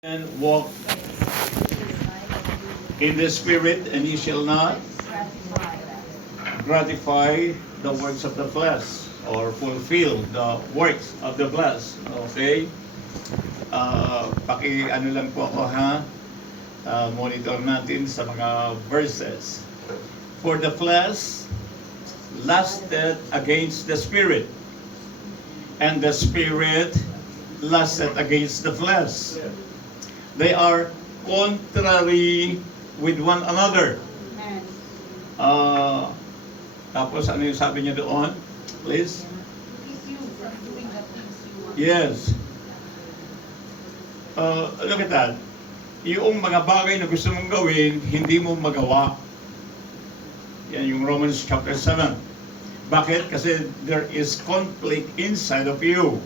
And walk in the Spirit, and ye shall not gratify the works of the flesh or fulfill the works of the flesh. Okay? Ano lang po ako ha. Monitor natin sa mga verses. For the flesh lusted against the Spirit, and the Spirit lusted against the flesh. They are contrary with one another. Tapos ano yung sabi niya doon? Please? Yes. Look at that. Yung mga bagay na gusto mong gawin, hindi mo magawa. Yan yung Romans chapter 7. Bakit? Kasi there is conflict inside of you.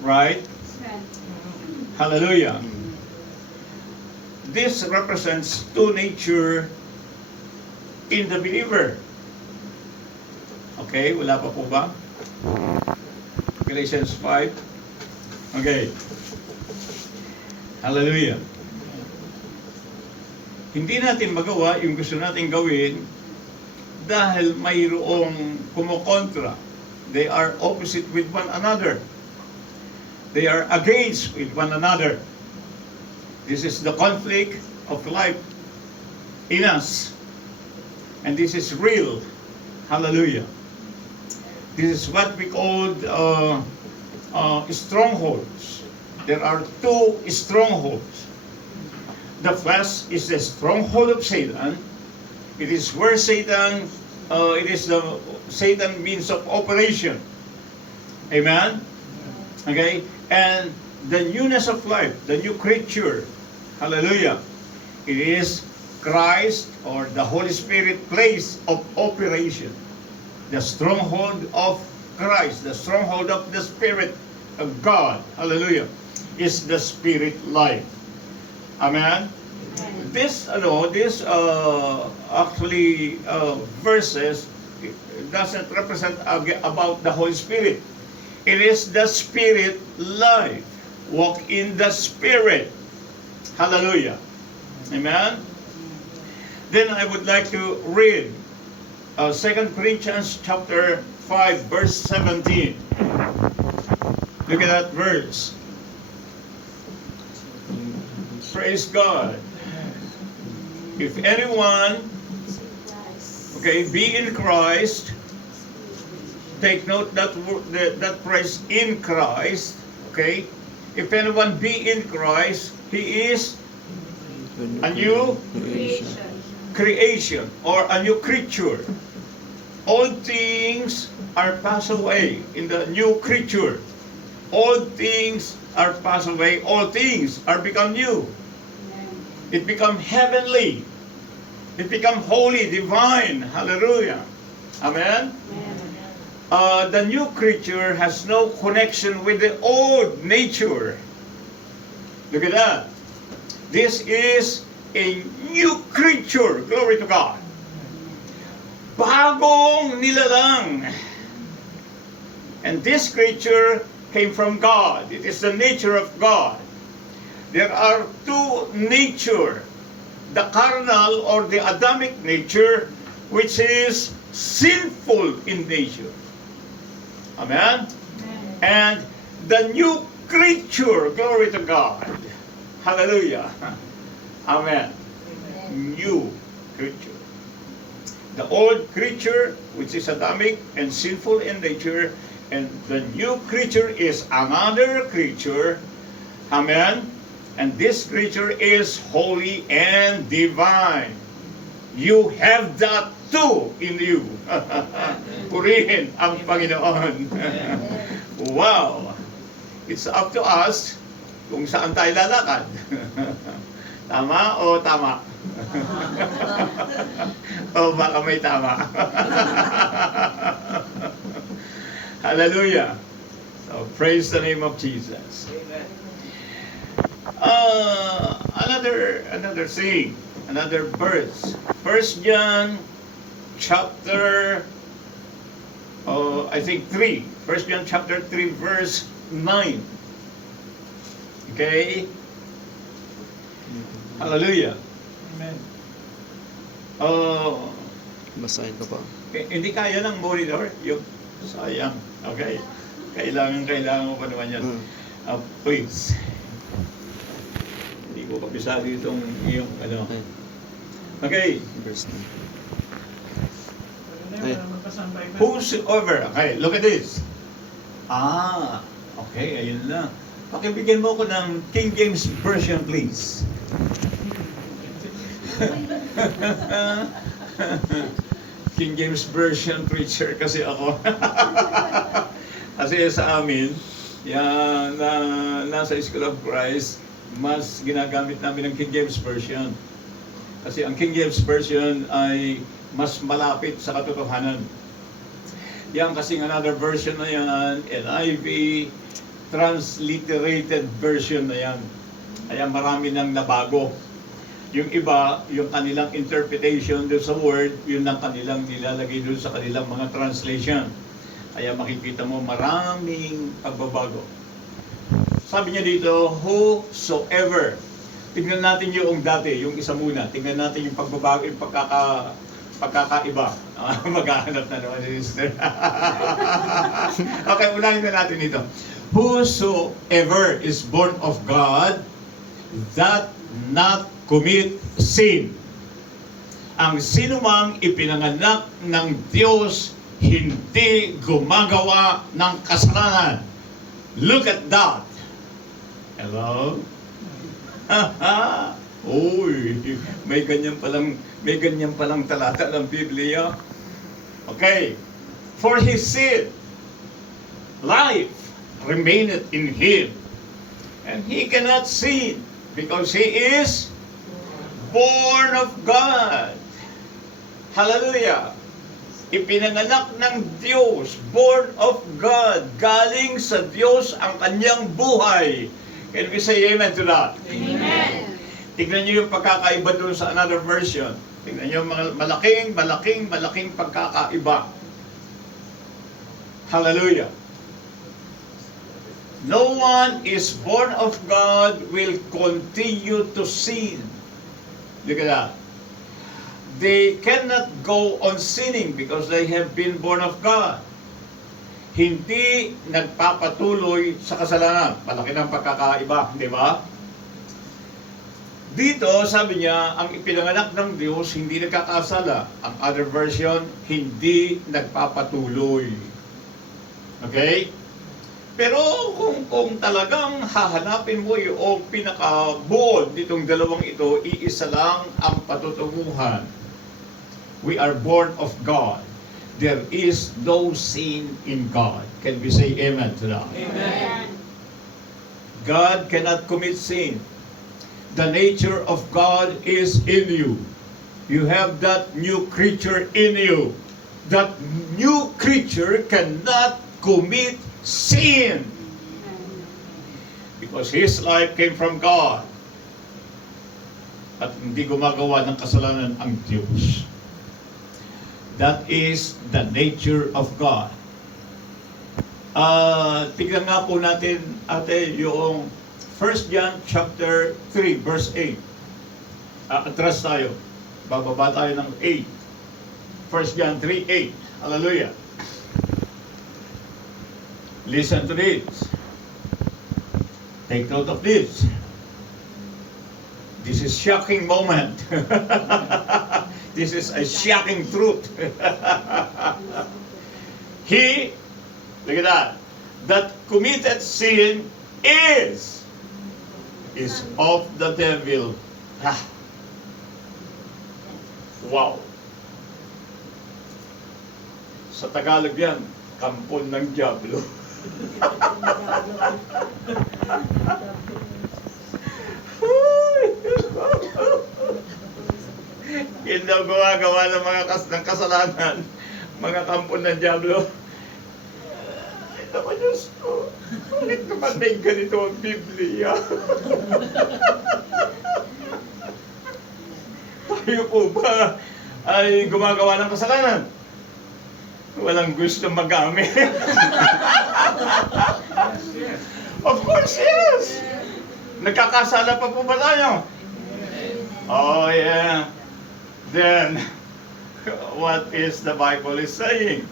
Right? Hallelujah. This represents two nature in the believer. Okay, wala pa po ba? Galatians 5. Okay. Hallelujah. Hindi natin magawa yung gusto natin gawin dahil mayroong kumokontra. They are opposite with one another. They are against with one another. This is the conflict of life in us. And this is real. Hallelujah. This is what we call strongholds. There are two strongholds. The flesh is the stronghold of Satan. It is where Satan, it is the Satan means of operation. Amen? Okay? And the newness of life, the new creature, hallelujah, it is Christ or the Holy Spirit place of operation. The stronghold of Christ, the stronghold of the Spirit of God, hallelujah, is the Spirit life. Amen? This verses doesn't represent about the Holy Spirit. It is the Spirit life. Walk in the Spirit. Hallelujah. Amen? Then I would like to read 2 Corinthians chapter 5 verse 17. Look at that verse. Praise God. If anyone, be in Christ, take note that phrase in Christ, okay? If anyone be in Christ, he is a new creation or a new creature. All things are passed away in the new creature. All things are passed away. All things are become new. It become heavenly. It become holy, divine. Hallelujah. Amen. The new creature has no connection with the old nature. Look at that. This is a new creature. Glory to God. Bagong nilalang. And this creature came from God. It is the nature of God. There are two nature. The carnal or the Adamic nature, which is sinful in nature. Amen? And the new creature, glory to God. Hallelujah. Amen. New creature. The old creature, which is Adamic and sinful in nature, and the new creature is another creature. Amen. And this creature is holy and divine. You have that too in you. Purihin ang Panginoon. Wow! It's up to us kung saan tayo lalakad. Tama o tama? O baka may tama. Hallelujah. So praise the name of Jesus. Another thing, another verse. 1 John chapter 3. 1 John chapter 3 verse 9. Okay? Hallelujah. Amen. Oh, Basahin ko pa. hindi kaya ng monitor. Yung sayang. Okay. Kailangan ko pa naman yan. Please. Hindi ko kabisado itong yung ano. Okay. Okay. Verse 9. Para magkasambay ka. Whosoever. Okay, look at this. Okay, ayun lang. Pakibigyan mo ko ng King James Version, please. King James Version preacher kasi ako. Kasi sa amin, yan, nasa School of Christ, mas ginagamit namin ang King James Version. Kasi ang King James Version ay mas malapit sa katotohanan. Yan kasing another version na yan, NIV, transliterated version na yan. Kaya marami nang nabago. Yung iba, yung kanilang interpretation doon sa word, yun ang kanilang nilalagay doon sa kanilang mga translation. Kaya makikita mo maraming pagbabago. Sabi niya dito, whosoever. Tingnan natin yung dati, yung isa muna. Tingnan natin yung pagbabago, yung pagkakaiba. Maghahanap na naman si sister. Okay, unahin na natin ito. Whosoever is born of God, that not commit sin. Ang sinumang ipinanganak ng Diyos, hindi gumagawa ng kasalanan. Look at that. Hello? Uy, may ganyan palang talata ng Biblia. Okay. For his seed, life remaineth in him, and he cannot sin, because he is born of God. Hallelujah. Ipinanganak ng Diyos, born of God. Galing sa Diyos ang kanyang buhay. Can we say amen to that? Amen. Tignan niyo yung pagkakaiba doon sa another version. Tignan niyo malaking pagkakaiba. Hallelujah. No one is born of God will continue to sin. Look at that. They cannot go on sinning because they have been born of God. Hindi nagpapatuloy sa kasalanan. Malaki ng pagkakaiba, di ba? Dito, sabi niya, ang ipinanganak ng Diyos, hindi nagkakasala. Ang other version, hindi nagpapatuloy. Okay? Pero kung talagang hahanapin mo yung pinakabuod nitong dalawang ito, iisa lang ang patutunguhan. We are born of God. There is no sin in God. Can we say amen to that? Amen. God cannot commit sin. The nature of God is in you. You have that new creature in you. That new creature cannot commit sin. Because his life came from God. At hindi gumagawa ng kasalanan ang Diyos. That is the nature of God. Tignan nga po natin, ate, yung 1 John chapter 3, verse 8. Atras tayo. Bababa tayo ng 8. 1 John 3, 8. Hallelujah. Listen to this. Take note of this. This is shocking moment. This is a shocking truth. He, look at that committed sin is of the devil. Wow. Sa Tagalog yan, kampon ng diablo. Yun daw gumagawa ng mga ng kasalanan, mga kampon ng diablo. Ay, naman Diyos ko. Ulit naman may ganito ang Biblia. Tayo po ba ay gumagawa ng kasalanan? Walang gusto magamit. Of course, yes. Nagkakasala pa po ba tayo? Oh yeah. Then what is the Bible is saying?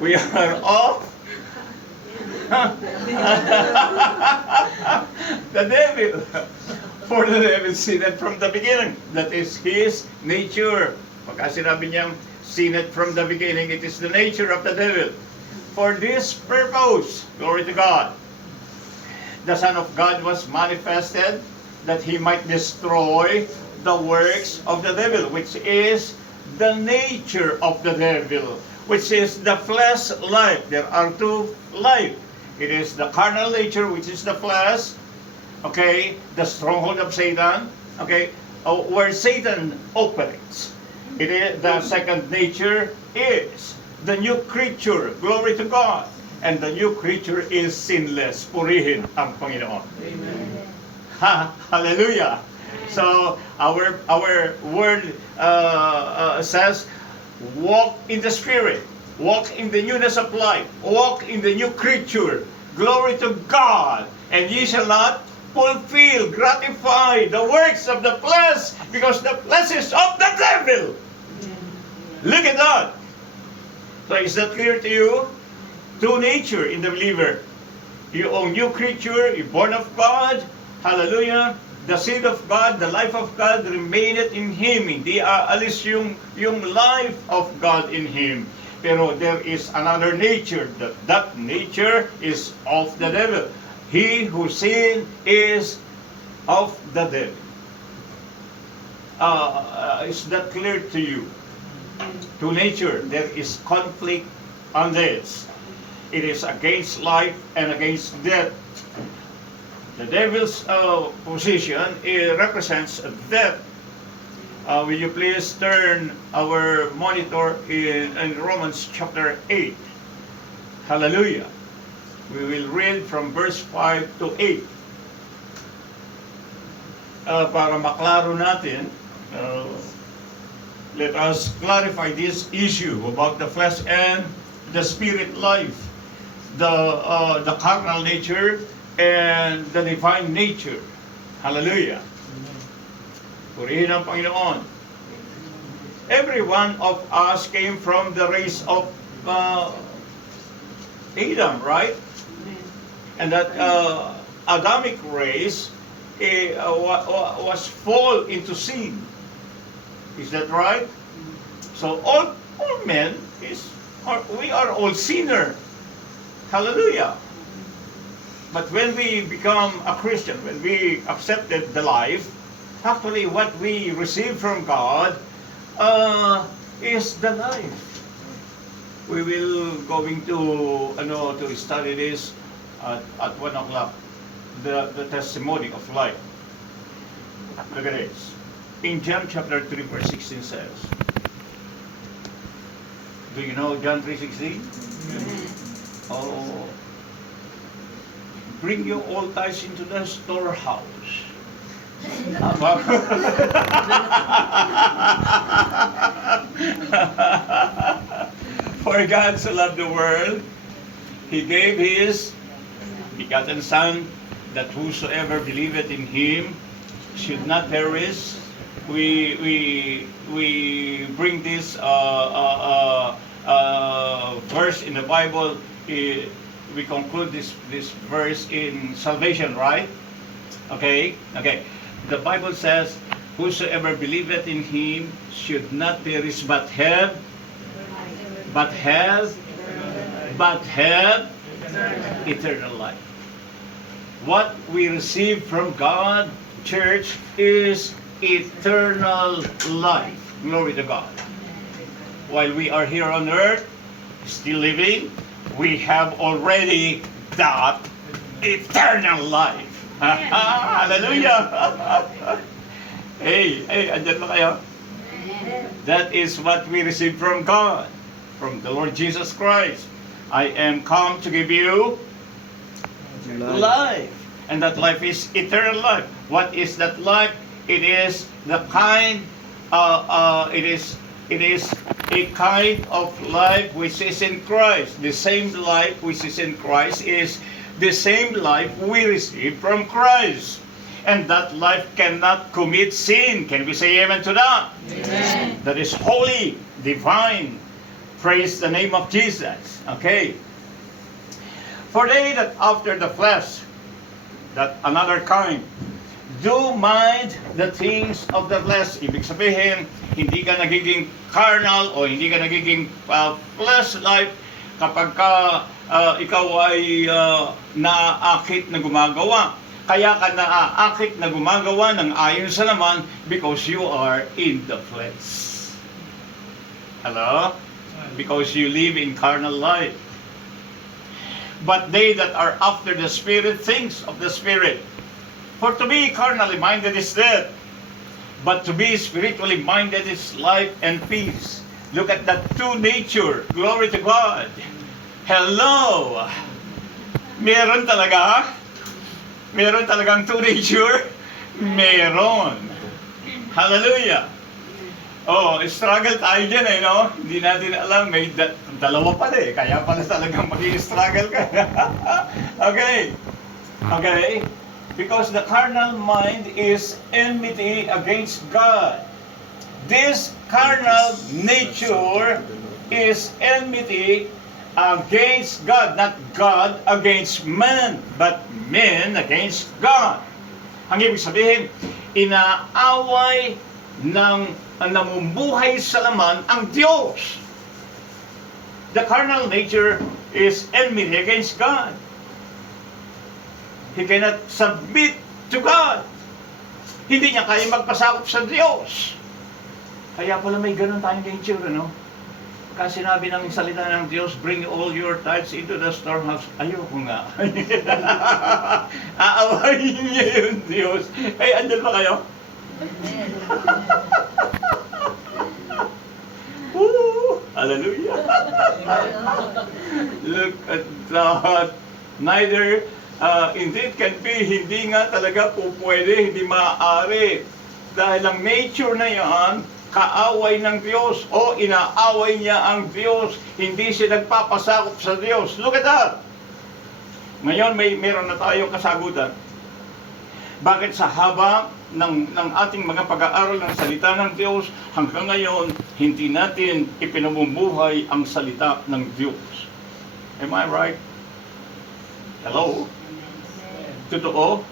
We are of the devil. For the devil sinned from the beginning. That is his nature. Pagka sinabi niyang sinned from the beginning, it is the nature of the devil. For this purpose, glory to God, the Son of God was manifested that He might destroy the works of the devil, which is the nature of the devil, which is the flesh life. There are two life. It is the carnal nature, which is the flesh, okay, the stronghold of Satan, okay, where Satan operates. It is the second nature is the new creature, glory to God, and the new creature is sinless. Purihin ang Panginoon. Amen. Hallelujah. So our word says, walk in the Spirit, walk in the newness of life, walk in the new creature. Glory to God, and ye shall not fulfill, gratify the works of the flesh, because the flesh is of the devil. Look at that. So is that clear to you? Two nature in the believer. You are new creature, you're born of God. Hallelujah. The seed of God, the life of God remaineth in Him. Hindi alis yung life of God in Him. Pero there is another nature. That nature is of the devil. He who sinned is of the devil. Is that clear to you? To nature, there is conflict on this. It is against life and against death. The devil's position represents death. Will you please turn our monitor in Romans chapter 8. Hallelujah. We will read from verse 5 to 8. Para maklaro natin, let us clarify this issue about the flesh and the spirit life, the carnal nature and the divine nature. Hallelujah. Purihin ang Panginoon. Every one of us came from the race of Adam, right? And that Adamic race was fall into sin. Is that right? So all men we are all sinner. Hallelujah. But when we become a Christian, when we accepted the life, actually what we receive from God is the life. We will going to study this at 1 o'clock, the testimony of life. Look at this. In John chapter 3 verse 16 says, do you know John 3:16? Oh, bring your all tithes into the storehouse. For God so loved the world, He gave His begotten Son, that whosoever believeth in Him should not perish. We bring this verse in the Bible. We conclude this verse in salvation, right? Okay. The Bible says, whosoever believeth in Him should not perish but have eternal life. What we receive from God, church, is eternal life. Glory to God. While we are here on earth, still living, we have already that eternal life. Hallelujah! Hey, andyan ba kayo? That is what we receive from God, from the Lord Jesus Christ. I am come to give you life. And that life is eternal life. What is that life? It is the kind, it is a kind of life which is in Christ. The same life which is in Christ is the same life we receive from Christ. And that life cannot commit sin. Can we say amen to that? Amen. That is holy, divine. Praise the name of Jesus. Okay. For they that after the flesh, that another kind, do mind the things of the flesh. Ibig sabihin, hindi ka nagiging carnal o hindi ka nagiging flesh life kapag ikaw ay naaakit na gumagawa. Kaya ka naaakit na gumagawa ng ayon sa laman because you are in the flesh. Hello? Because you live in carnal life. But they that are after the Spirit, things of the Spirit. For to be carnally minded is death, but to be spiritually minded is life and peace. Look at that two nature. Glory to God. Hello! Meron talaga? Meron talagang two nature? Meron. Hallelujah! Oh, struggle tayo dyan eh, no? Hindi natin alam, may dalawa pala eh. Kaya pala talagang mag-i-struggle ka. Okay. Okay. Because the carnal mind is enmity against God. This carnal nature is enmity against God. Not God against man, but men against God. Ang ibig sabihin, inaaway ng namumuhay sa laman ang Diyos. The carnal nature is enmity against God. He cannot submit to God. Hindi niya kaya magpasakop sa Diyos. Kaya pala may ganun tayong nature, ano? Kasi sinabi ng salita ng Diyos, bring all your tithes into the storehouse. Ayoko nga. Aawayin niya yung Diyos. Eh, andyan ba kayo? Woo! Hallelujah! Look at that. Neither indeed can be, hindi nga talaga po pwede, hindi maaari. Dahil ang nature na yan, kaaway ng Diyos o inaaway niya ang Diyos. Hindi siya nagpapasakop sa Diyos. Look at that! Ngayon, meron na tayong kasagutan. Bakit sa haba ng ating mga pag-aaral ng salita ng Diyos, hanggang ngayon, hindi natin ipinamumuhay ang salita ng Diyos? Am I right? Hello? Totoo?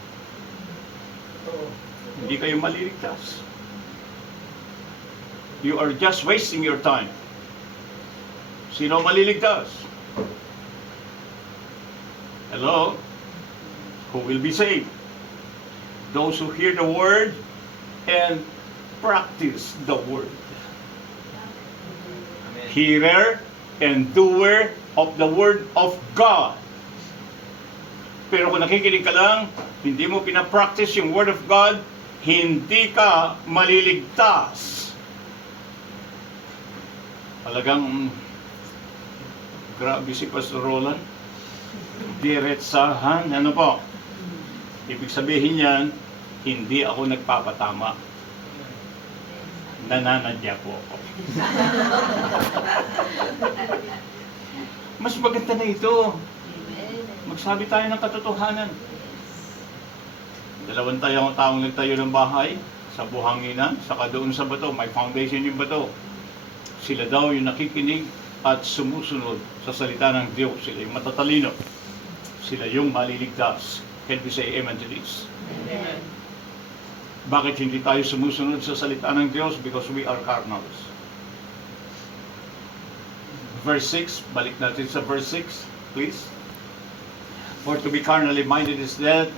Hindi kayo maliligtas. You are just wasting your time. Sino maliligtas? Hello? Who will be saved? Those who hear the word and practice the word. Hearer and doer of the word of God. Pero kung nakikinig ka lang, hindi mo pinapractice yung word of God, hindi ka maliligtas. Talagang grabe si Pastor Roland. Diretsahan, ano po? Ibig sabihin yan, hindi ako nagpapatama. Nananadya po ako. Mas maganda na ito. Magsabi tayo ng katotohanan. Dalawang taong nagtayo ng bahay sa buhanginan, saka doon sa bato, may foundation yung bato. Sila daw yung nakikinig at sumusunod sa salita ng Diyos. Sila yung matatalino. Sila yung maliligtas. Can we say amen to this? Amen. Bakit hindi tayo sumusunod sa salita ng Diyos? Because we are carnals. Verse 6, balik natin sa verse 6, please. For to be carnally minded is death.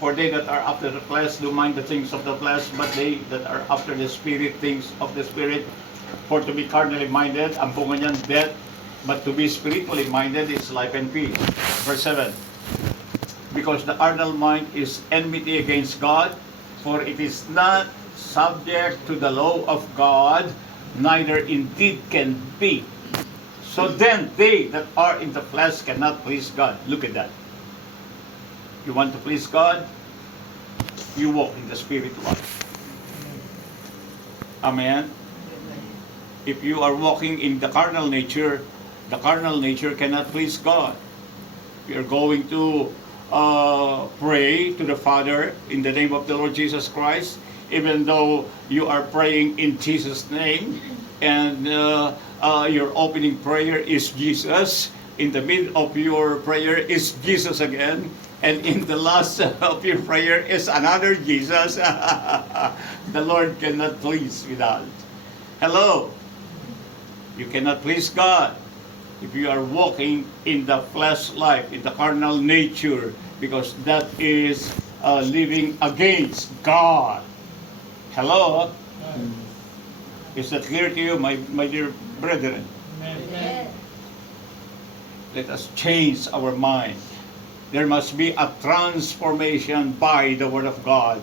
For they that are after the flesh do mind the things of the flesh, but they that are after the Spirit, things of the Spirit. For to be carnally minded, ang bunga niyan, death. But to be spiritually minded is life and peace. Verse 7. Because the carnal mind is enmity against God, for it is not subject to the law of God, neither indeed can be. So then they that are in the flesh cannot please God. Look at that. You want to please God? You walk in the Spirit life. Amen? If you are walking in the carnal nature cannot please God. You're going to pray to the Father in the name of the Lord Jesus Christ, even though you are praying in Jesus' name, and your opening prayer is Jesus. In the middle of your prayer is Jesus again, and in the last of your prayer is another Jesus. The Lord cannot please with that. Hello. You cannot please God if you are walking in the flesh life, in the carnal nature, because that is living against God. Hello? Is that clear to you, my dear brethren? Amen. Let us change our mind. There must be a transformation by the Word of God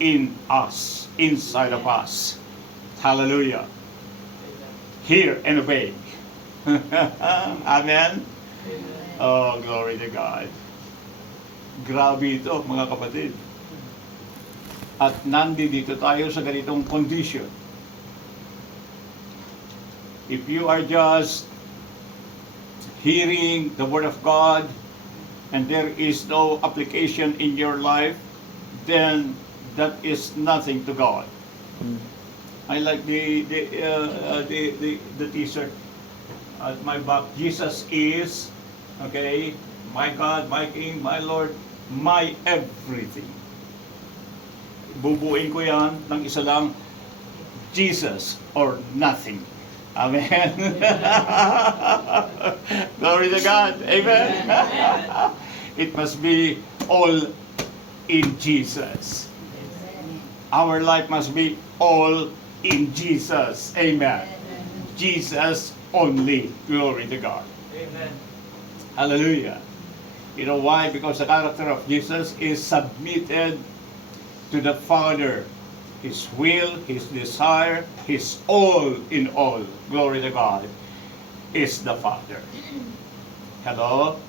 in us, inside of us. Hallelujah. Hear and obey. Amen? Oh, glory to God. Grabe ito, mga kapatid. At nandito tayo sa ganitong condition. If you are just hearing the Word of God and there is no application in your life, then that is nothing to God. I like the T-shirt at my back. Jesus is, okay, my God, my King, my Lord, my everything. Bubuin ko yan ng isa lang, Jesus or nothing. Amen. Glory to God. Amen. It must be all in Jesus. Our life must be all in Jesus. Amen. Jesus only. Glory to God. Amen. Hallelujah. You know why? Because the character of Jesus is submitted to the Father. His will, His desire, His all in all, glory to God, is the Father. Hello?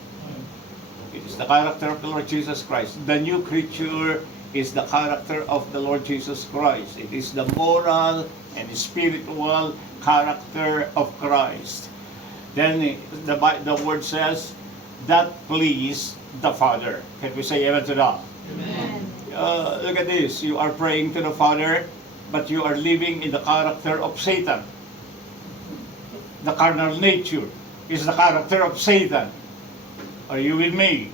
It is the character of the Lord Jesus Christ. The new creature is the character of the Lord Jesus Christ. It is the moral and spiritual character of Christ. Then the word says, that pleased the Father. Can we say amen to that? Amen. Look at this. You are praying to the Father, but you are living in the character of Satan. The carnal nature is the character of Satan. Are you with me?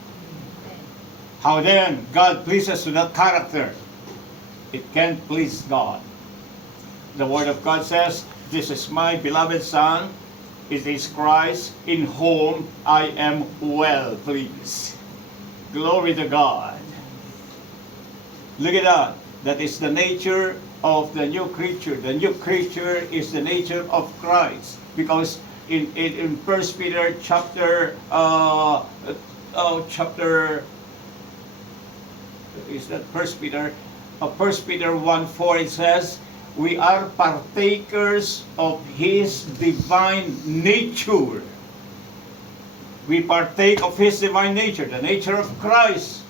How then God pleases to that character? It can't please God. The Word of God says, this is my beloved Son. It is Christ in whom I am well pleased. Glory to God. Look at that. That is the nature of the new creature. The new creature is the nature of Christ. Because in 1 Peter chapter is that 1 Peter? 1 Peter 1:4 it says, we are partakers of His divine nature. We partake of His divine nature. The nature of Christ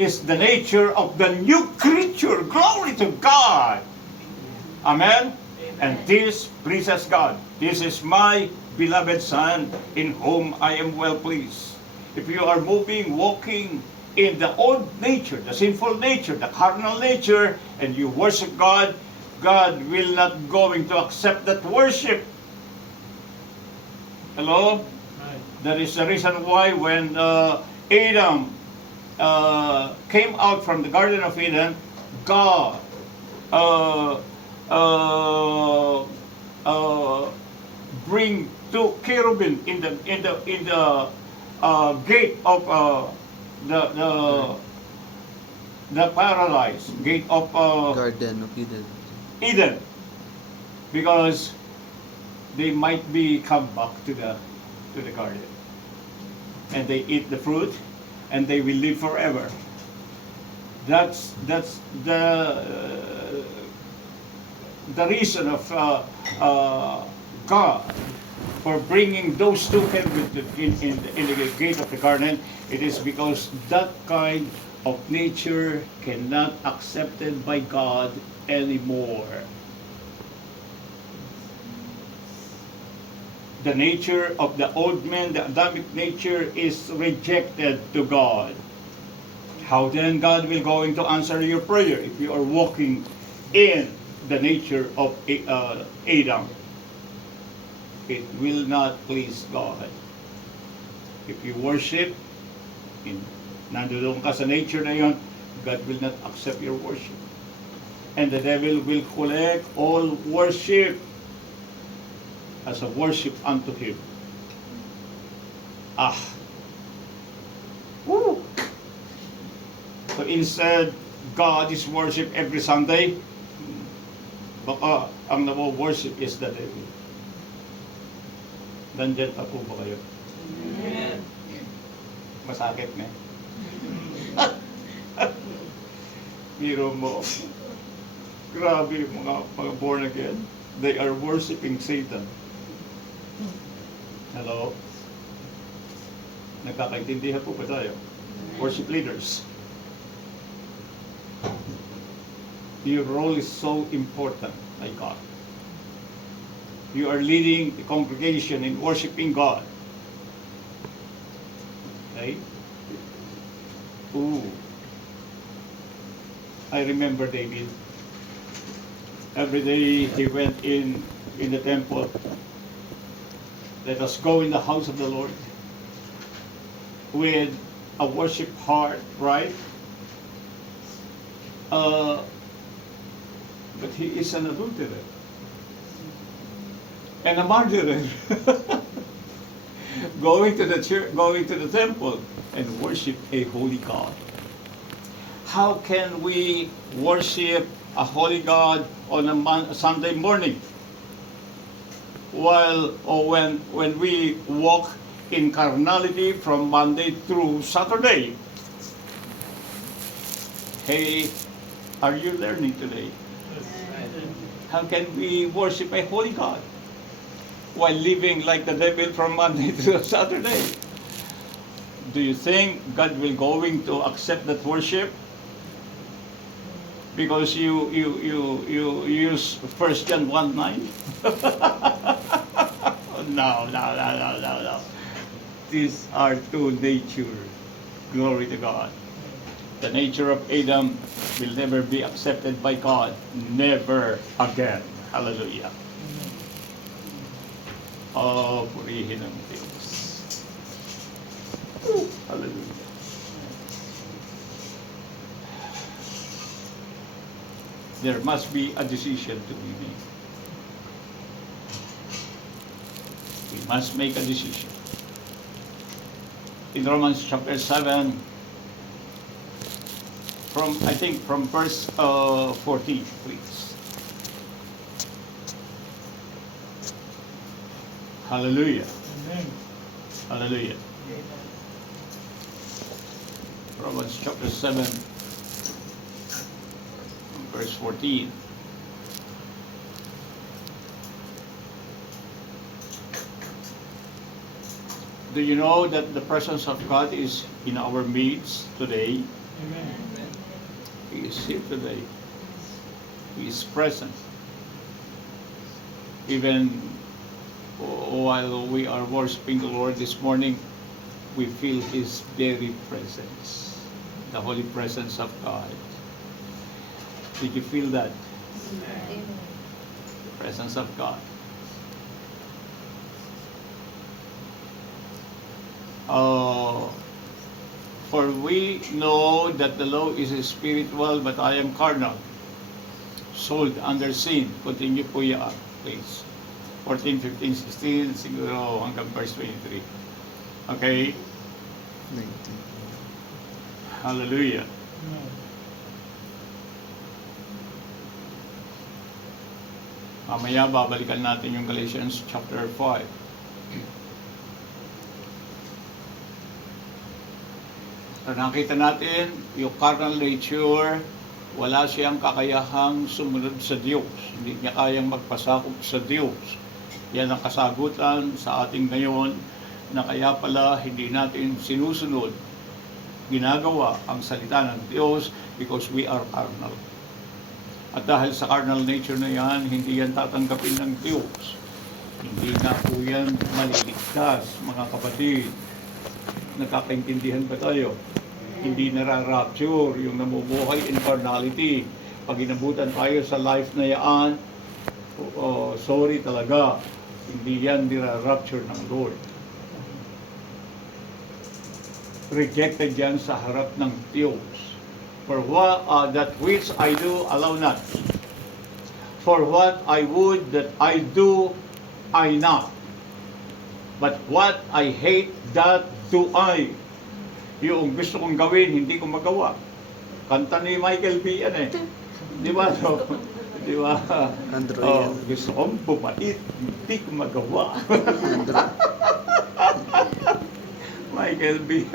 is the nature of the new creature. Glory to God. Amen? And this pleases God. This is my beloved Son in whom I am well pleased. If you are moving, walking in the old nature, the sinful nature, the carnal nature, and you worship God, God will not going to accept that worship. Hello? That is the reason why when Adam came out from the Garden of Eden, God bring two cherubim in the gate of the paradise, gate of Garden of Eden. Eden, because they might be come back to the garden, and they eat the fruit, and they will live forever. That's the reason of God for bringing those two in the gate of the garden. It is because that kind of nature cannot accepted by God anymore. the nature of the old man, the Adamic nature, is rejected to God. How then God will going to answer your prayer if you are walking in the nature of Adam? It will not please God. If you worship, nandoon ka sa nature na yon, God will not accept your worship. And the devil will collect all worship as a worship unto him. Woo! So instead, God is worship every Sunday, baka ang nabo-worship is the devil. Nandyan pa po ba kayo? Amen. Masakit na. Biro mo. Grabe yung mga born again. They are worshiping Satan. Hello? Nagkakaintindihan po ba tayo? Worship leaders. Your role is so important, my God. You are leading the congregation in worshiping God. Okay? Ooh. I remember David. Every day he went in the temple. Let us go in the house of the Lord with a worship heart, right? But he is an adulterer and a murderer. Going to the church, going to the temple and worship a holy God. How can we worship a holy God on a Sunday morning when we walk in carnality from Monday through Saturday? Hey, are you learning today? How can we worship a holy God while living like the devil from Monday to Saturday? Do you think God will going to accept that worship? Because you use 1 John 1:9? No. These are two natures. Glory to God. The nature of Adam will never be accepted by God. Never again. Hallelujah. Oh, purihin ang Diyos. Hallelujah. There must be a decision to be made. We must make a decision. In Romans chapter 7, from verse 14, please. Hallelujah. Amen. Hallelujah. Romans chapter 7, verse 14. Do you know that the presence of God is in our midst today? Amen. He is here today. He is present. Even while we are worshiping the Lord this morning, we feel His very presence, the holy presence of God. Did you feel that? The presence of God. For we know that the law is spiritual, but I am carnal, sold under sin. Continue po yan, please. 14, 15, 16, siguro hanggang verse 23. Okay? 19. Hallelujah. Amen. Mamaya babalikan natin yung Galatians chapter 5. So nakita natin, yung carnal nature, wala siyang kakayahang sumunod sa Diyos. Hindi niya kayang magpasakop sa Diyos. Yan ang kasagutan sa ating ngayon, na kaya pala hindi natin sinusunod, ginagawa ang salita ng Diyos because we are carnal. At dahil sa carnal nature na yan, hindi yan tatanggapin ng Diyos. Hindi na po yan maliligtas, mga kapatid. Nakakaintindihan ba tayo? Hindi nara-rapture yung namumuhay in carnality. Pag inabutan tayo sa life na yan, sorry talaga, hindi yan nira-rapture ng Lord. Rejected yan sa harap ng Diyos. For what that which I do, allow not. For what I would that I do, I not. But what I hate, that do I. Yung gusto kong gawin, hindi ko magawa. Kanta ni Michael B. yan eh. Di ba? So, di ba? Android. Gusto kong bumait, hindi ko magawa. Michael B.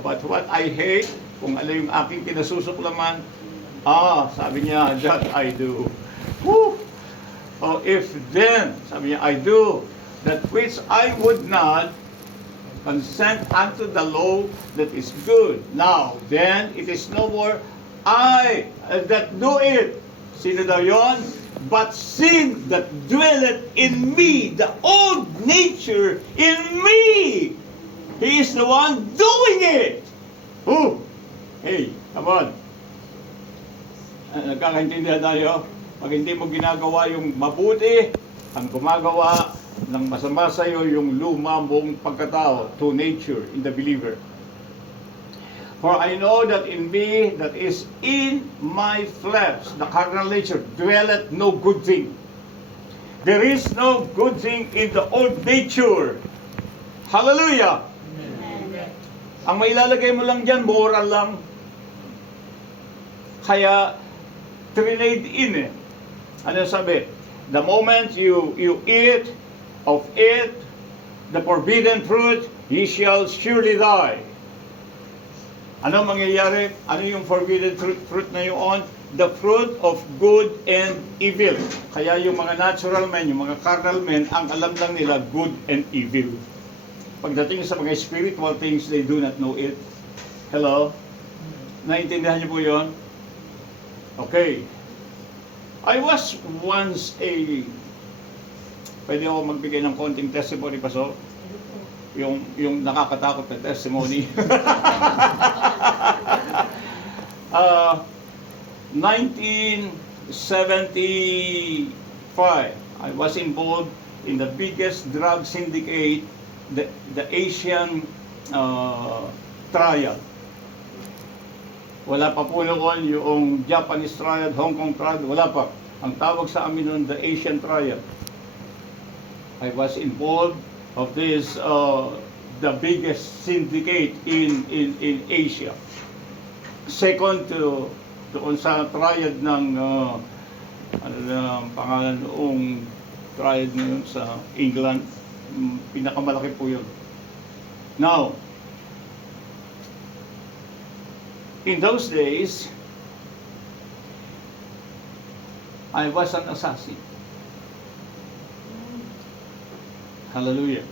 But what I hate, kung ano yung aking kinasusuklaman, sabi niya, that I do. Woo! If then, sabi niya, I do that which I would not consent unto the law that is good. Now, then, it is no more I that do it. Sino daw yun? But sin that dwelleth in me, the old nature in me. He is the one doing it. Who? Hey, come on. Nagkakaintindihan tayo? Pag hindi mo ginagawa yung mabuti, ang gumagawa ng masama sa iyo yung luma mong pagkatao, to nature in the believer. For I know that in me, that is in my flesh, the carnal nature, dwelleth no good thing. There is no good thing in the old nature. Hallelujah! Ang mailalagay mo lang dyan, moral lang. Kaya, trinade in eh. Ano sabi? The moment you eat of it, the forbidden fruit, ye shall surely die. Ano mangyayari? Ano yung forbidden fruit na yun? The fruit of good and evil. Kaya yung mga natural men, yung mga carnal men, ang alam lang nila good and evil. Pagdating sa mga spiritual things, they do not know it. Hello? Naintindihan niyo po yun? Okay. I was once pwede ako magbigay ng konting testimony pa so? Yung nakakatakot na testimony. 1975, I was involved in the biggest drug syndicate, the Asian triad. Wala pa po noon yung Japanese triad, Hong Kong triad, wala pa. Ang tawag sa amin noon, the Asian triad. I was involved of this, the biggest syndicate in Asia. Second to doon sa triad ng, ano na pangalan noong triad ngayon sa England, pinakamalaki po yun. Now, in those days, I was an assassin. Hallelujah.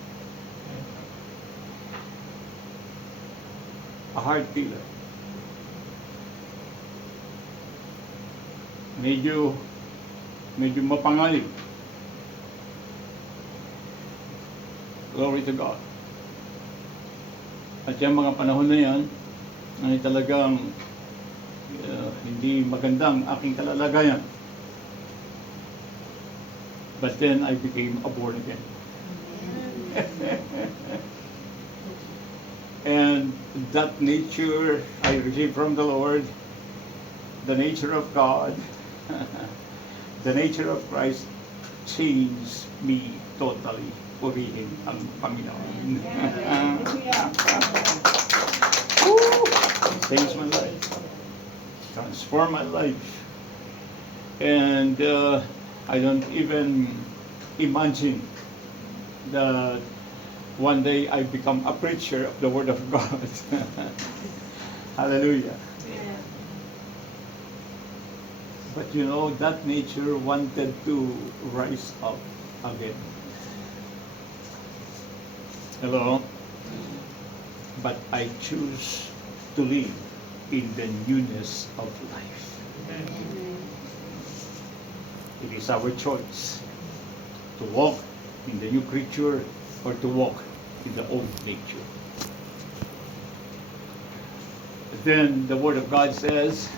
A heart killer. Medyo mapangalim. Glory to God. At yung mga panahon na yan, ay talagang hindi magandang aking kalalagayan. But then I became a born again. And that nature I received from the Lord, the nature of God, the nature of Christ changed me totally. Purihin ang Panginoon. Changed my life. Transformed my life. And I don't even imagine that one day I become a preacher of the Word of God. Hallelujah. Yeah. But you know, that nature wanted to rise up again. Hello? But I choose to live in the newness of life. It is our choice to walk in the new creature or to walk in the old nature. Then the Word of God says,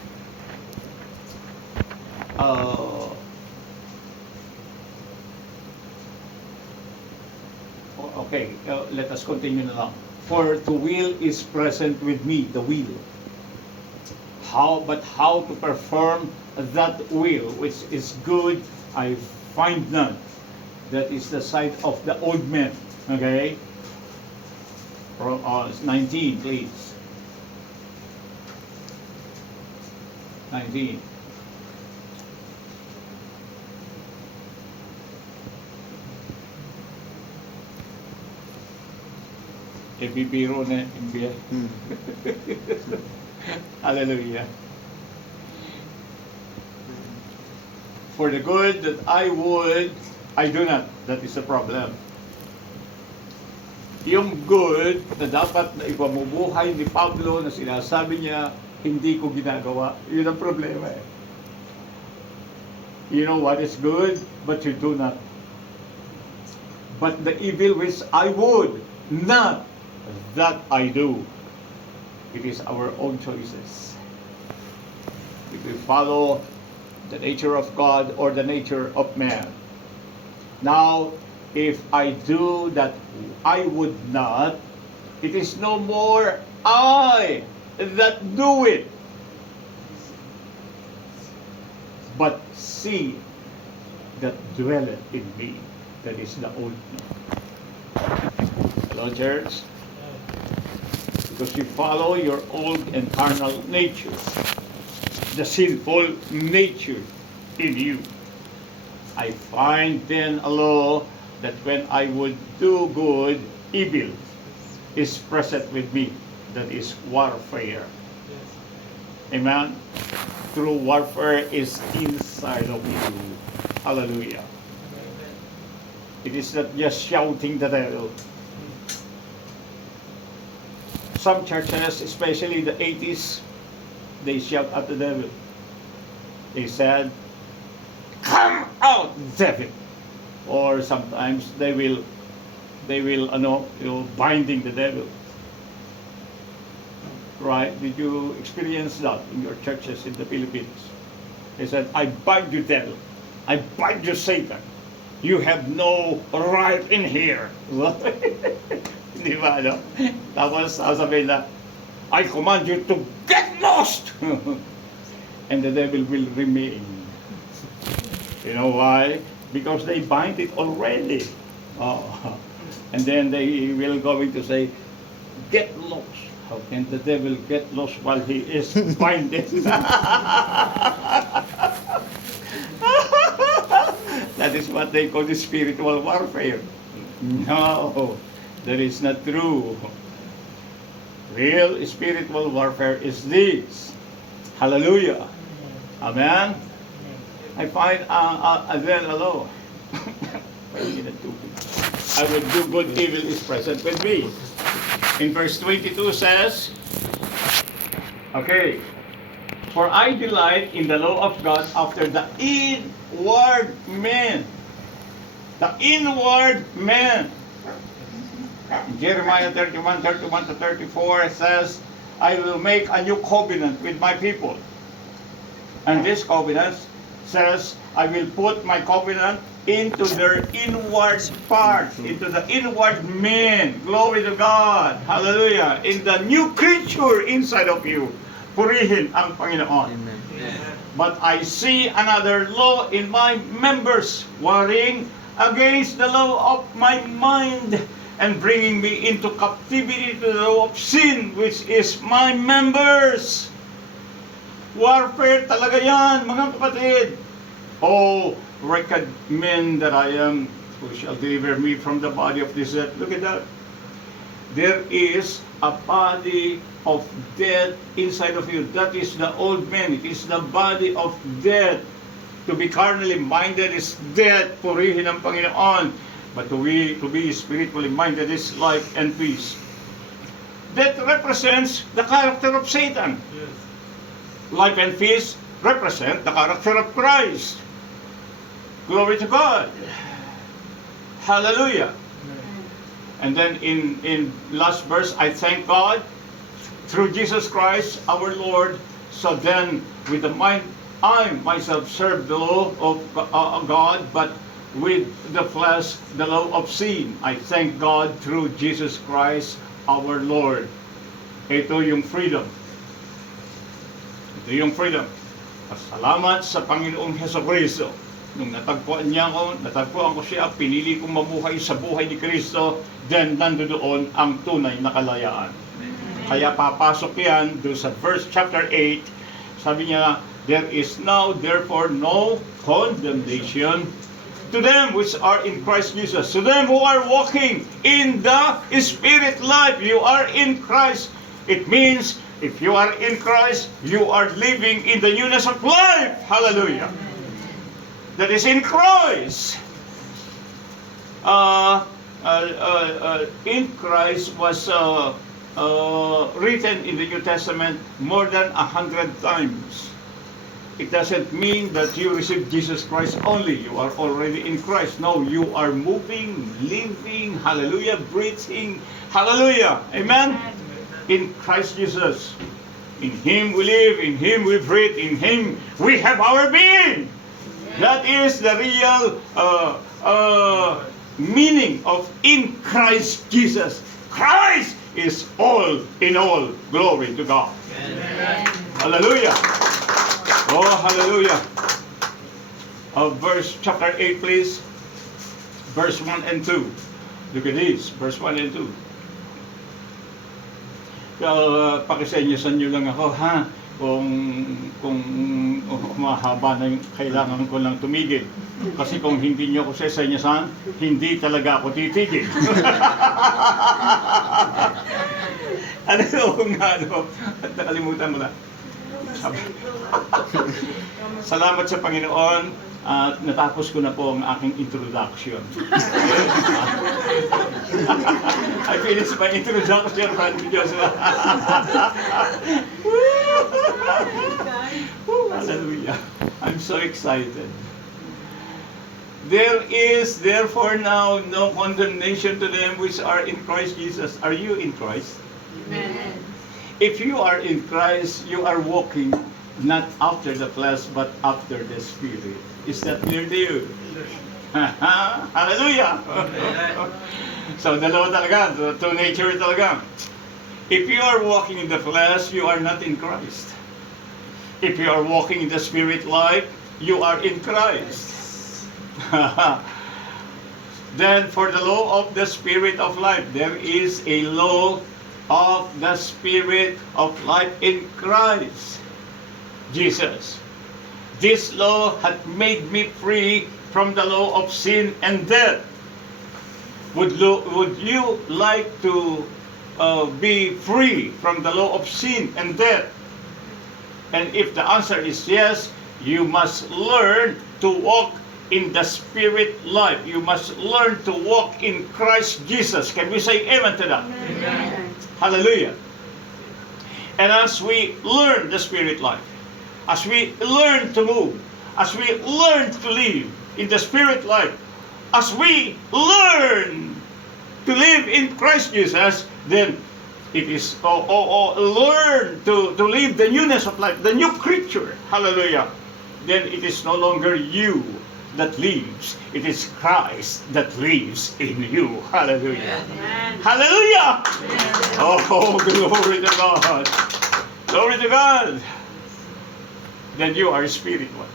let us continue na lang. For to will is present with me, the will. But how to perform that will which is good, I find none. That is the side of the old man. Okay? From 19, please. 19. Biro na imbiya. Hallelujah. For the good that I would, I do not. That is the problem. Yung good na dapat na ipamubuhay ni Pablo na sinasabi niya, hindi ko ginagawa. Yun ang problema eh. You know what is good, but you do not. But the evil which I would not, that I do. It is our own choices. If we follow the nature of God or the nature of man. Now, if I do that I would not, it is no more I that do it, but sin that dwelleth in me. That is the old man. Hello, church? Because you follow your old and carnal nature, the sinful nature in you. I find then a law that when I would do good, evil is present with me. That is warfare. Amen? True warfare is inside of you. Hallelujah. It is not just shouting the devil. Some churches, especially the 80s, they shout at the devil. They said, "Come out, devil!" Or sometimes they will binding the devil. Right? Did you experience that in your churches in the Philippines? They said, "I bind you, devil. I bind you, Satan. You have no right in here." Di ba, no? Tapos sasabihin na, "I command you to get lost!" And the devil will remain. You know why? Because they bind it already. Oh. And then they will going to say, "Get lost." How can the devil get lost while he is binded? That is what they call the spiritual warfare. No, that is not true. Real spiritual warfare is this. Hallelujah. Amen. I find then alone. I would do good, evil is present with me. In verse 22 says, okay, for I delight in the law of God after the inward man. The inward man. Jeremiah 31 to 34 says, I will make a new covenant with my people. And this covenant says, I will put my covenant into their inward part, into the inward man. Glory to God. Hallelujah. In the new creature inside of you. Purihin ang Panginoon. Amen. But I see another law in my members, warring against the law of my mind, and bringing me into captivity to the law of sin, which is my members. Warfare talaga yan, mga kapatid. Oh, wretched men that I am, who shall deliver me from the body of this death. Look at that. There is a body of death inside of you. That is the old man. It is the body of death. To be carnally minded is death. Purihin ang Panginoon. But to be spiritually minded is life and peace. Death represents the character of Satan. Yes. Life and peace represent the character of Christ. Glory to God. Hallelujah. And then in last verse, I thank God through Jesus Christ our Lord. So then with the mind, I myself serve the law of God, but with the flesh, the law of sin. I thank God through Jesus Christ our Lord. Ito yung freedom. Ito yung freedom. Salamat sa Panginoong Hesukristo. Nung natagpuan ko siya, pinili kong mabuhay sa buhay ni Kristo, then nandoon ang tunay na kalayaan. Kaya papasok yan doon sa verse chapter 8, sabi niya, there is now therefore no condemnation to them which are in Christ Jesus. To them who are walking in the Spirit life, you are in Christ. It means, if you are in Christ, you are living in the newness of life. Hallelujah. That is in Christ. In Christ was written in the New Testament more than 100 times. It doesn't mean that you receive Jesus Christ only. You are already in Christ. No, you are moving, living, hallelujah, breathing, hallelujah. Amen? In Christ Jesus. In Him we live, in Him we breathe, in Him we have our being. That is the real meaning of in Christ Jesus. Christ is all in all. Glory to God. Amen. Hallelujah. Oh, hallelujah. Verse chapter 8, please. Verse 1 and 2. Look at this. Verse 1 and 2. Pakisenyosan nyo lang ako, ha? Kung mahaba na yung kailangan ko lang tumigil. Kasi kung hindi nyo ako sesenyosan, hindi talaga ako titigil. At nakalimutan mo na. Salamat sa Panginoon at natapos ko na po ang aking introduction. I finished my introduction, Brother Joshua. Hallelujah. I'm so excited. There is therefore now no condemnation to them which are in Christ Jesus. Are you in Christ? Amen. If you are in Christ, you are walking not after the flesh, but after the Spirit. Is that clear to you? Hallelujah! So, dalawa talaga. Two nature talaga. If you are walking in the flesh, you are not in Christ. If you are walking in the Spirit life, you are in Christ. Then, for the law of the Spirit of life, there is a law of the Spirit of life in Christ Jesus. This law hath made me free from the law of sin and death. Would you like to be free from the law of sin and death? And if the answer is yes, you must learn to walk in the Spirit life. You must learn to walk in Christ Jesus. Can we say amen to that? Amen. Hallelujah. And as we learn the Spirit life, as we learn to move, as we learn to live in the Spirit life, as we learn to live in Christ Jesus, then it is learn to live the newness of life, the new creature. Hallelujah. Then it is no longer you that lives. It is Christ that lives in you. Hallelujah. Amen. Hallelujah. Amen. Oh, glory to God. Glory to God. Then you are spiritual.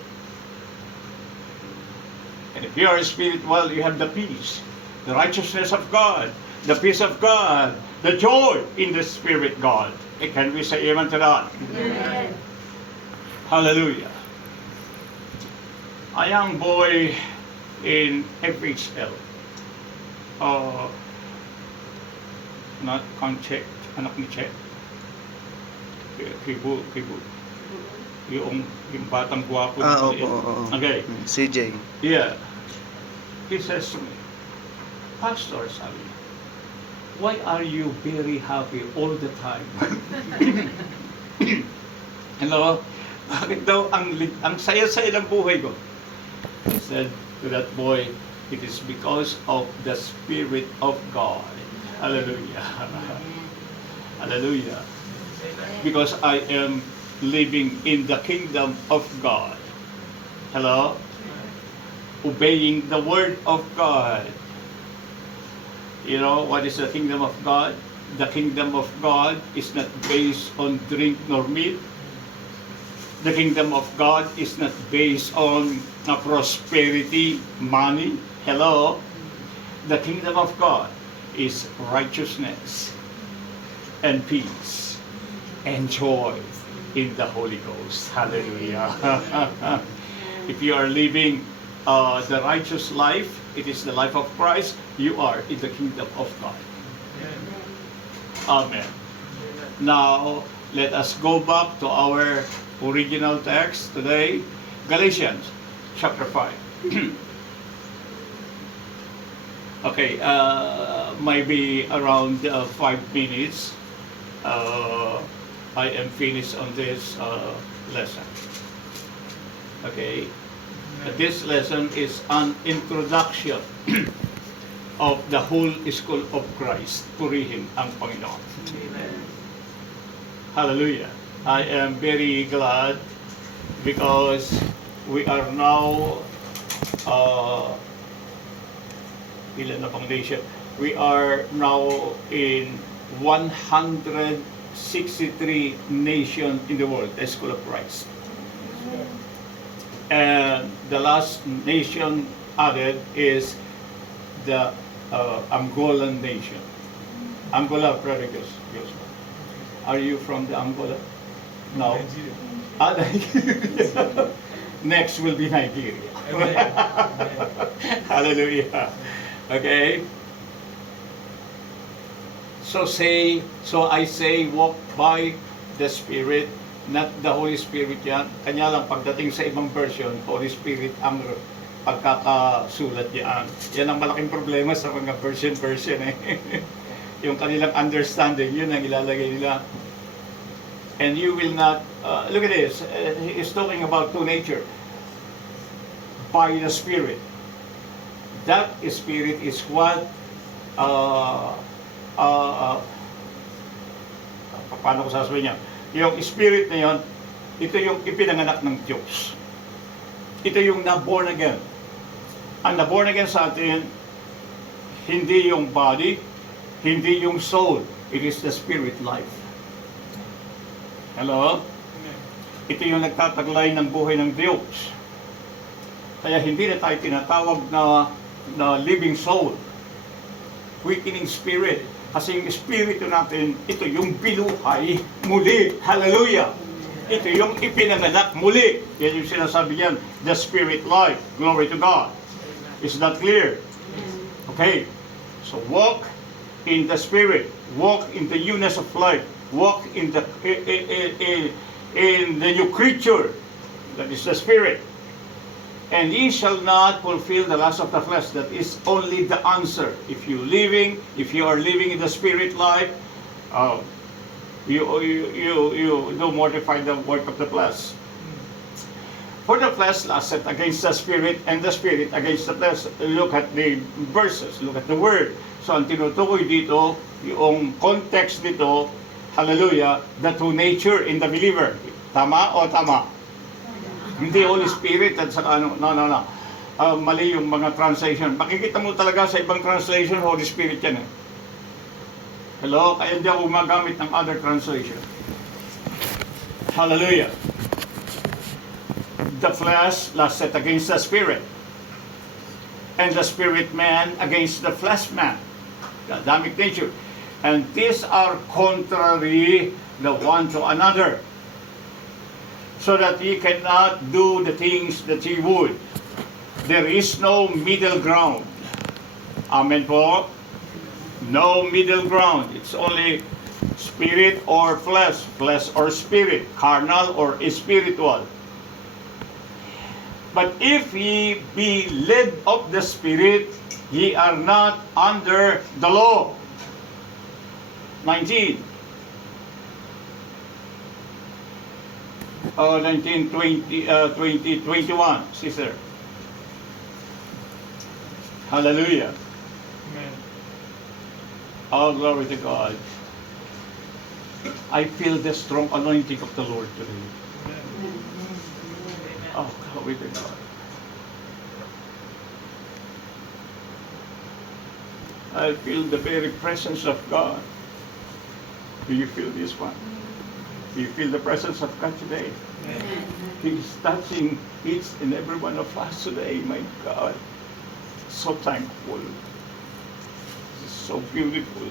And if you are spiritual, you have the peace, the righteousness of God, the peace of God, the joy in the Spirit God. Can we say amen to that? Amen. Hallelujah. A young boy in FHL, not Concheck, anak ni Che, Kibu, yung batang guwapo. Oo. Okay. CJ. Yeah. He says to me, Pastor, sabi niya, why are you very happy all the time? Hello? Bakit daw ang saya-saya ng buhay ko? He said to that boy, It is because of the Spirit of God. Hallelujah. Hallelujah. Because I am living in the kingdom of God. Hello? Obeying the word of God. You know, what is the kingdom of God? The kingdom of God is not based on drink nor meat. The kingdom of God is not based on prosperity, money. Hello? The kingdom of God is righteousness and peace and joy in the Holy Ghost. Hallelujah. If you are living the righteous life, it is the life of Christ, you are in the kingdom of God. Amen. Now, let us go back to our original text today, Galatians chapter 5. Okay, maybe around 5 minutes, I am finished on this lesson. Okay, this lesson is an introduction of the whole school of Christ. Purihin ang Panginoon. Amen. Hallelujah. I am very glad because we are now ilan na foundation? We are now in 163 nations in the world, the School of Christ. And the last nation added is the Angolan nation. Angola, Brother Joshua. Are you from the Angola? No. Nigeria. Next will be Nigeria. Hallelujah. Okay. So I say, walk by the Spirit, not the Holy Spirit yan. Kanya lang pagdating sa ibang version, Holy Spirit ang pagkakasulat yan. Yan ang malaking problema sa mga version eh. Yung kanilang understanding, yun ang ilalagay nila. And you will not, look at this, he is talking about two nature. By the Spirit. That Spirit is what, paano ko sasabihin niya? Yung Spirit na yun, ito yung ipinanganak ng Diyos. Ito yung na-born again. Ang na-born again sa atin, hindi yung body, hindi yung soul. It is the spirit life. Hello? Ito yung nagtataglay ng buhay ng Diyos. Kaya hindi na tayo tinatawag na living soul. Quickening spirit. Kasi yung espiritu natin, ito yung binuhay muli. Hallelujah! Ito yung ipinanganak muli. Yan yung sinasabi niyan, the spirit life. Glory to God. Is that clear? Okay. So walk in the Spirit, walk in the newness of life, walk in the new creature, that is the Spirit. And ye shall not fulfill the lust of the flesh. That is only the answer. If you are living in the Spirit life, you do mortify the work of the flesh. For the flesh lusteth against the Spirit, and the Spirit against the flesh. Look at the verses, look at the word. So ang tinutukoy dito, yung context dito, hallelujah, the true nature in the believer. Tama o tama? Hindi Holy Spirit at saka ano, no. Mali yung mga translation. Makikita mo talaga sa ibang translation, Holy Spirit yan eh. Hello? Kaya hindi ako gumagamit ng other translation. Hallelujah. The flesh lusteth against the Spirit, and the Spirit man against the flesh man. The Adamic nature. And these are contrary the one to another, so that ye cannot do the things that ye would. There is no middle ground. Amen po? No middle ground. It's only spirit or flesh, flesh or spirit, carnal or spiritual. But if ye be led of the Spirit, ye are not under the law. 19. 19, 20, 21, sister. Hallelujah. Oh, glory to God. I feel the strong anointing of the Lord today. Oh, glory to God. I feel the very presence of God. Do you feel this one? Do you feel the presence of God today? He's touching each and every one of us today. My God. So thankful. This is so beautiful.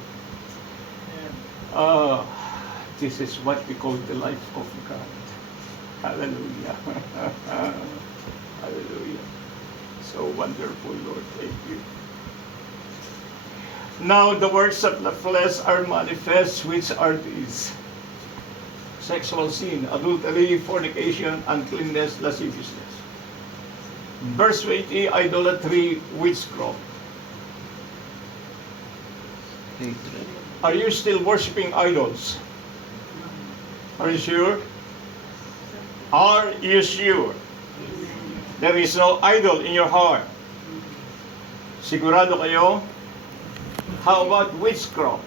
This is what we call the life of God. Hallelujah. Hallelujah. So wonderful, Lord. Thank you. Now the works of the flesh are manifest, which are these: sexual sin, adultery, fornication, uncleanness, lasciviousness. Verse 20, idolatry, witchcraft. Hatred. Are you still worshiping idols? Are you sure? Are you sure? There is no idol in your heart. Sigurado kayo? How about witchcraft?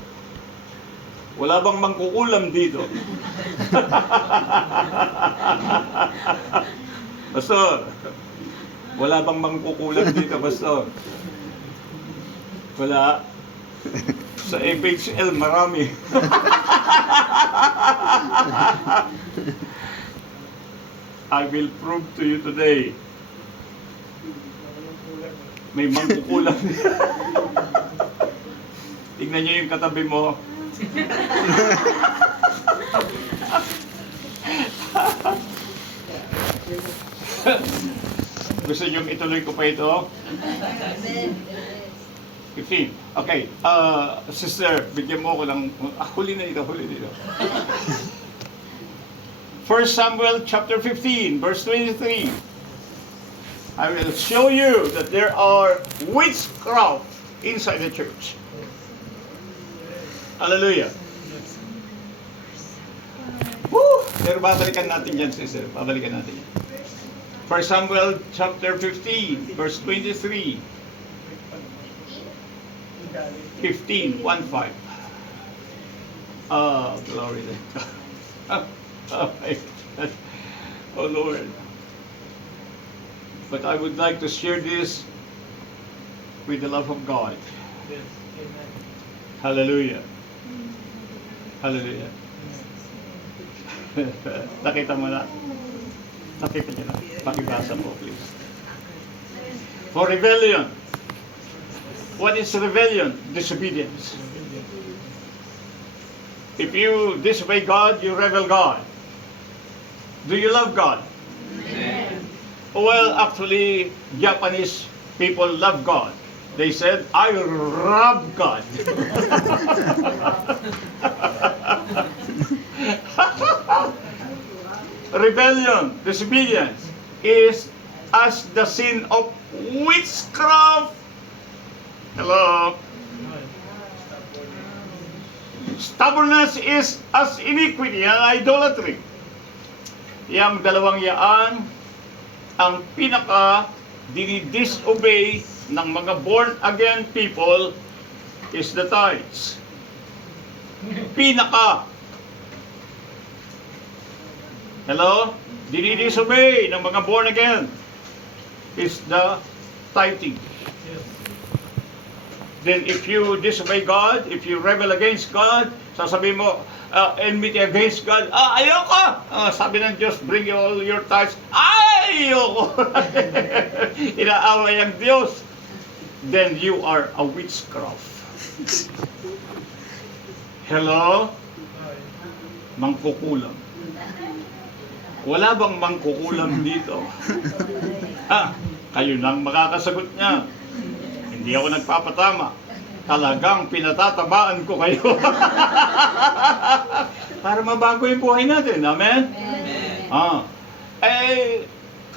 Wala bang mangkukulam dito? Pastor, wala bang mangkukulam dito, Pastor? Wala. Sa FHL, marami. I will prove to you today. May mangkukulam. Tignan niyo yung katabi mo. Gusto niyo ituloy ko pa ito? 15. Okay. Sister, bigyan mo ako ng... huli na ito, huli na ito. 1 Samuel chapter 15, verse 23. I will show you that there are witchcraft inside the church. Hallelujah. Woo! Pero babalikan natin yan, sister. Babalikan natin yan. 1 Samuel chapter 15, verse 23. 15, 1-5. Glory to God. Oh my God. Oh Lord. But I would like to share this with the love of God. Yes. Amen. Hallelujah. Hallelujah. Nakita mo na? Nakita niyo na? Pakibasa po, please. For rebellion. What is rebellion? Disobedience. If you disobey God, you rebel God. Do you love God? Amen. Well, actually, Japanese people love God. They said, I rob God. Rebellion, disobedience, is as the sin of witchcraft. Hello? Stubbornness is as iniquity and idolatry. Yang dalawang yaan ang pinaka dinidisobey ng mga born-again people is the tithes. Pinaka. Hello? Dinidisobey ng mga born-again is the tithing. Then if you disobey God, if you rebel against God, sasabihin mo, enmity against God, ayoko! Sabi ng Diyos, bring you all your tithes. Ayoko! Inaaway ang Diyos. Then you are a witchcraft. Hello? Mangkukulam. Wala bang mangkukulam dito? Kayo nang makakasagot niya. Hindi ako nagpapatama. Talagang pinatatamaan ko kayo. Para mabago yung buhay natin. Amen?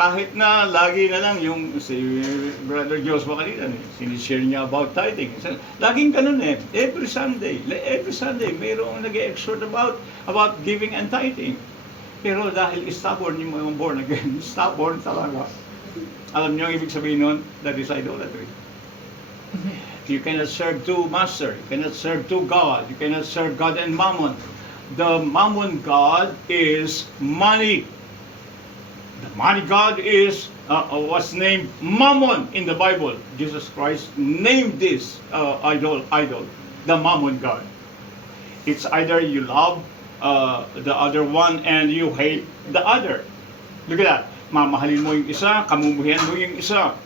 Kahit na lagi na lang yung si Brother Joshua kanina, sinishare niya about tithing. Laging ganun eh. Every Sunday, mayroong nag-exhort about giving and tithing. Pero dahil stubborn yung mga born again, stubborn talaga. Alam niyo ang ibig sabihin nun? That is idolatry. You cannot serve two masters. You cannot serve two God. You cannot serve God and mammon. The mammon God is money. The money God was named Mammon in the Bible. Jesus Christ named this idol, the Mammon God. It's either you love the other one and you hate the other. Look at that. Mamahalin mo yung isa, kamumuhian mo yung isa.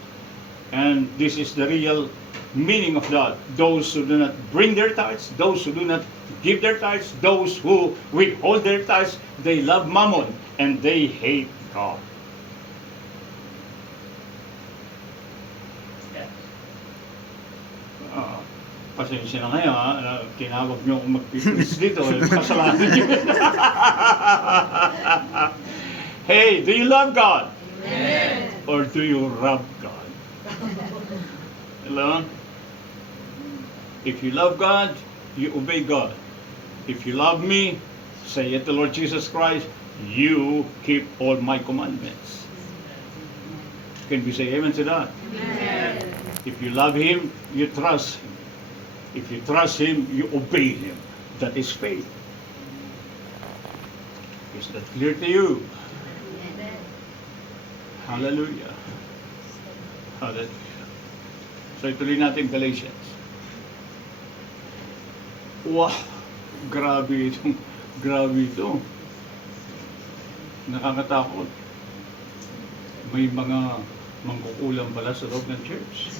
And this is the real meaning of that. Those who do not bring their tithes, those who do not give their tithes, those who withhold their tithes, they love mammon and they hate God. Pasensya na ngayon, tinawag niyo akong mag-preach dito, kasalanan niyo. Hey, do you love God? Amen. Or do you rob God? Hello? If you love God, you obey God. If you love me, say it to Lord Jesus Christ, you keep all my commandments. Can we say amen to that? Amen. If you love Him, you trust Him. If you trust Him, you obey Him. That is faith. Is that clear to you? Amen. Hallelujah. Hallelujah. So ituloy natin Galatians. Wow! Grabe ito. Nakakatakot. May mga mangkukulam pala sa loob ng church.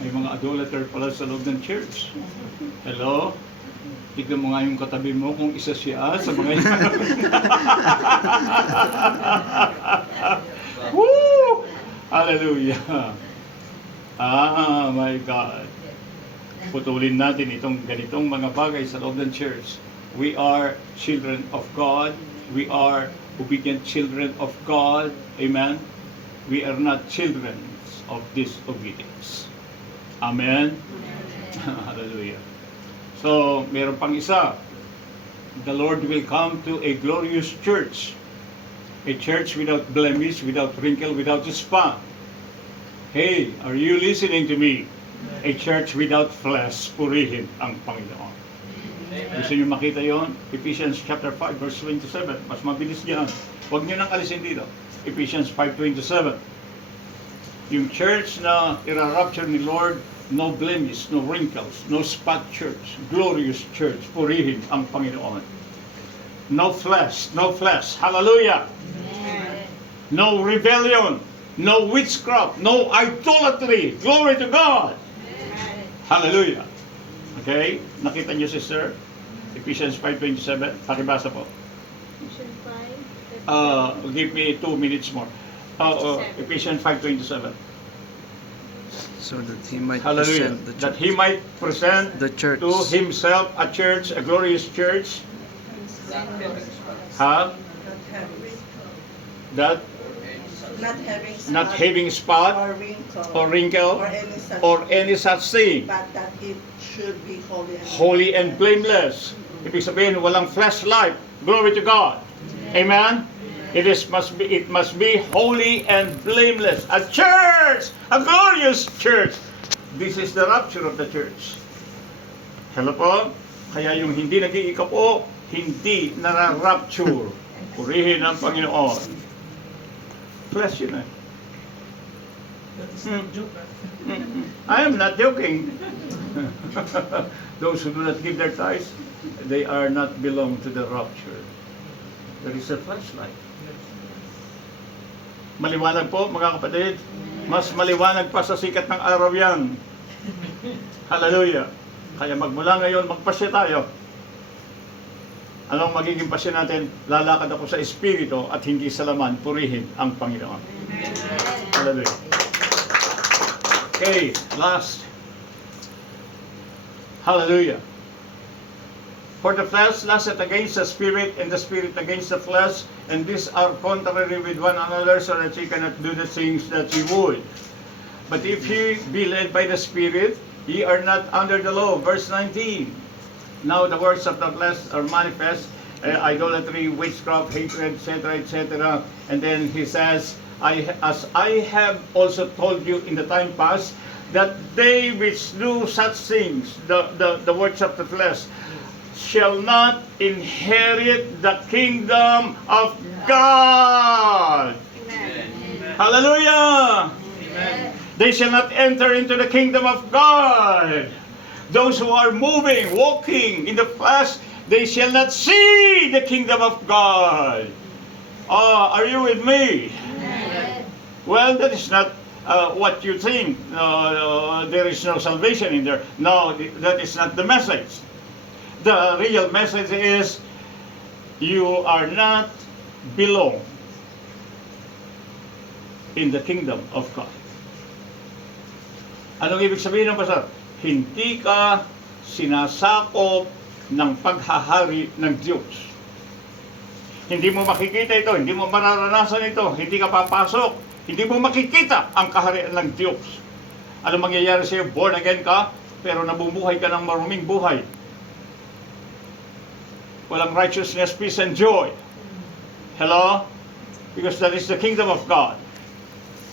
May mga idolater pala sa loob ng church. Hello? Tignan mo nga yung katabi mo kung isa siya sa mga yan. Woo! Hallelujah! My God. Putulin natin itong ganitong mga bagay sa loob ng church. We are children of God. We are obedient children of God. Amen? We are not children of disobedience. Amen? Hallelujah. So, meron pang isa. The Lord will come to a glorious church. A church without blemish, without wrinkle, without spot. Hey, are you listening to me? A church without flesh, purihin ang Panginoon. Gusto niyo makita yon? Ephesians chapter 5 verse 27. Mas mabilis diyan. Huwag niyo nang alisin dito. Ephesians 5:27. Yung church na ira-rapture ni Lord, no blemish, no wrinkles, no spot church, glorious church, purihin ang Panginoon. No flesh, no flesh. Hallelujah! Amen. No rebellion, no witchcraft, no idolatry. Glory to God! Amen. Hallelujah! Okay? Nakita niyo, sister? Ephesians 5:27. Pakibasa po. Give me 2 minutes more. Ephesians 5:27. So that he might Hallelujah. present the That church. He might present The church. to Himself a church, a glorious church. Huh? That not having spot or wrinkle or wrinkle or any such thing. but that it should be holy and Holy and blameless. Ibig sabihin, walang flesh life. Glory to God. Amen? It must be holy and blameless. A church! A glorious church! This is the rapture of the church. Hello po? Kaya yung hindi nag-iikapo, hindi nara-rapture. Purihin ang Panginoon. Flesh yun eh. I am not joking. Those who do not give their tithes, they are not belong to the rapture. There is a flashlight. Maliwanag po, mga kapatid. Mas maliwanag pa sa sikat ng araw yan. Hallelujah. Kaya magmula ngayon, magpasya tayo. Anong magiging pasya natin? Lalakad ako sa Espiritu at hindi sa laman, purihin ang Panginoon. Hallelujah. Okay, last. Hallelujah. For the flesh lusteth against the spirit, and the spirit against the flesh, and these are contrary with one another, so that ye cannot do the things that ye would. But if ye be led by the Spirit, ye are not under the law. Verse 19. Now the works of the flesh are manifest, idolatry, witchcraft, hatred, etc., etc. And then he says, as I have also told you in the time past, that they which do such things, the works of the flesh, shall not inherit the kingdom of God. Hallelujah! They shall not enter into the kingdom of God. Those who are moving, walking in the flesh, they shall not see the kingdom of God. Are you with me? Well, that is not what you think. There is no salvation in there. No, that is not the message. The real message is you are not belong in the kingdom of God. Anong ibig sabihin ng pastor? Hindi ka sinasakop ng paghahari ng Diyos. Hindi mo makikita ito, hindi mo mararanasan ito, hindi ka papasok, hindi mo makikita ang kaharian ng Diyos. Ano mangyayari sa iyo? Born again ka, pero nabumuhay ka ng maruming buhay. Walang righteousness, peace, and joy. Hello? Because that is the kingdom of God.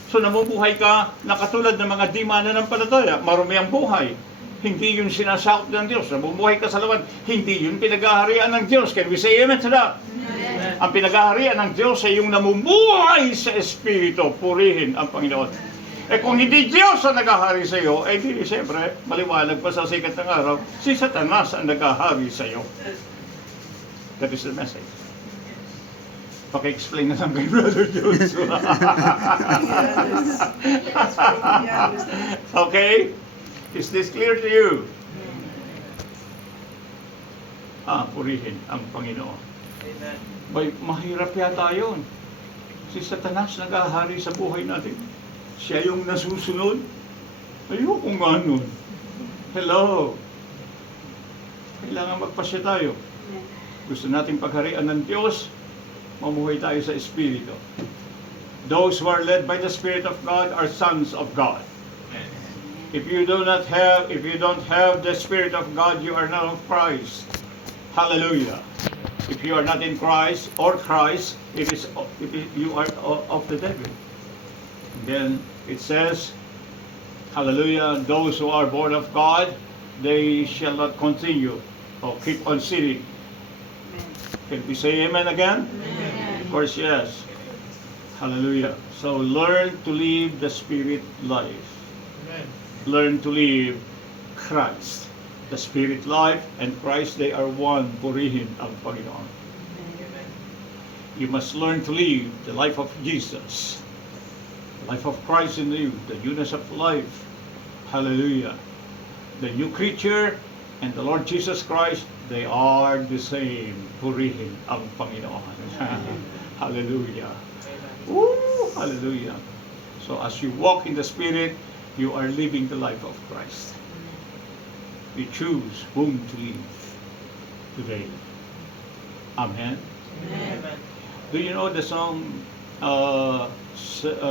So namumuhay ka na katulad ng mga di mananampalataya, marumi ang buhay. Hindi yun sinasakop ng Diyos. Namumuhay ka sa laman, hindi yun pinag-aharian ng Diyos. Can we say amen to that? Amen. Ang pinag-aharian ng Diyos ay yung namumuhay sa Espiritu. Purihin ang Panginoon. Kung hindi Diyos ang nag-ahari sa iyo, di siyempre, maliwanag pa sa sikat ng araw, si Satanas ang nag-ahari sa iyo. That is the message. Paki-explain na lang kay Brother Joshua. Okay? Is this clear to you? Purihin ang Panginoon. Amen. Mahirap yata yun. Si Satanas nag-ahari sa buhay natin. Siya yung nasusunod. Ayoko nga nun. Hello. Kailangan magpasya tayo. Gusto nating pagharian ng Diyos, mamuhay tayo sa Espiritu. Those who are led by the Spirit of God are sons of God. If you don't have the Spirit of God, you are not of Christ. Hallelujah. If you are not in Christ or Christ, you are of the devil. Then it says, hallelujah, those who are born of God, they shall not continue or keep on sinning. Can we say amen again? Amen. Of course, yes. Hallelujah. So learn to live the Spirit life. Amen. Learn to live Christ. The Spirit life and Christ, they are one. Purihin ang Panginoon. You must learn to live the life of Jesus. The life of Christ in you. The newness of life. Hallelujah. The new creature and the Lord Jesus Christ, they are the same. Purihin ang Panginoon. Hallelujah. Woo! Hallelujah. So as you walk in the Spirit, you are living the life of Christ. You choose whom to live today. Amen. Amen. Do you know the song